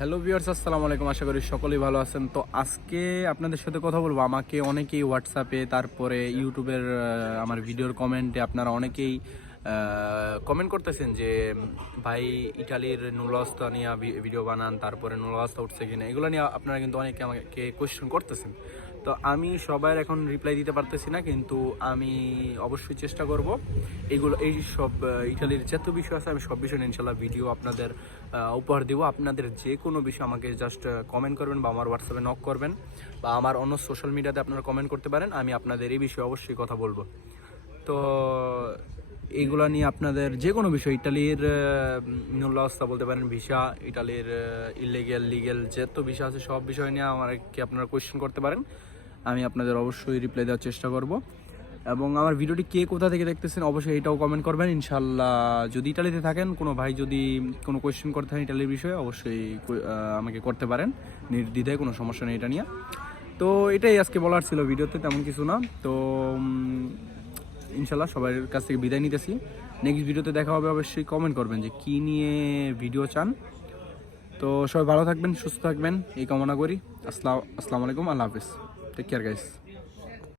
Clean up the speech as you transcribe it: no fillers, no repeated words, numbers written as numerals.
Hello viewers, আসসালামু আলাইকুম। আশা করি সকলেই ভালো আছেন। তো আজকে আপনাদের সাথে কথা বলবো। আমাকে অনেকেই হোয়াটসঅ্যাপে, তারপরে ইউটিউবের আমার ভিডিওর কমেন্টে আপনারা অনেকেই কমেন্ট করতেছেন যে ভাই ইটালির নুডলসটা নিয়ে ভিডিও বানান, তারপরে নুডলসটা উঠছে কিনা, এগুলো নিয়ে আপনারা কিন্তু অনেকে আমাকে কোয়েশ্চেন করতেছেন। তো আমি সবার এখন রিপ্লাই দিতে পারতেছি না, কিন্তু আমি অবশ্যই চেষ্টা করব এই সব ইটালির যত বিষয় আছে আমি সব বিষয় নিয়ে ইনশাল্লাহ ভিডিও আপনাদের উপহার দেবো। আপনাদের যে কোনো বিষয় আমাকে জাস্ট কমেন্ট করবেন বা আমার হোয়াটসঅ্যাপে নক করবেন বা আমার অন্য সোশ্যাল মিডিয়াতে আপনারা কমেন্ট করতে পারেন। আমি আপনাদের এই বিষয়ে অবশ্যই কথা বলবো। তো এইগুলা নিয়ে আপনাদের যে কোনো বিষয়, ইটালির নুডলসটা বলতে পারেন, ভিসা, ইটালির ইলিগেল লিগেল যত বিষয় আছে সব বিষয় নিয়ে আমাকে আপনারা কোয়েশ্চেন করতে পারেন। আমি আপনাদের অবশ্যই রিপ্লাই দেওয়ার চেষ্টা করব। এবং আমার ভিডিওটি কে কোথা থেকে দেখতেছেন অবশ্যই এটাও কমেন্ট করবেন ইনশাল্লাহ। যদি ইটালিতে থাকেন, কোনো ভাই যদি কোনো কোয়েশ্চেন করতে থাকেন ইটালির বিষয়ে, অবশ্যই আমাকে করতে পারেন নির্দ্বিধায়, কোনো সমস্যা নেই এটা নিয়ে। তো এটাই আজকে বলার ছিল ভিডিওতে, তেমন কিছু না। তো ইনশাল্লাহ সবার কাছ থেকে বিদায় নিতেছি। নেক্সট ভিডিওতে দেখা হবে। অবশ্যই কমেন্ট করবেন যে কী নিয়ে ভিডিও চান। তো সবাই ভালো থাকবেন, সুস্থ থাকবেন এই কামনা করি। আসসালামু আলাইকুম, আল্লাহ হাফিজ, টেক কেয়ার গাইস।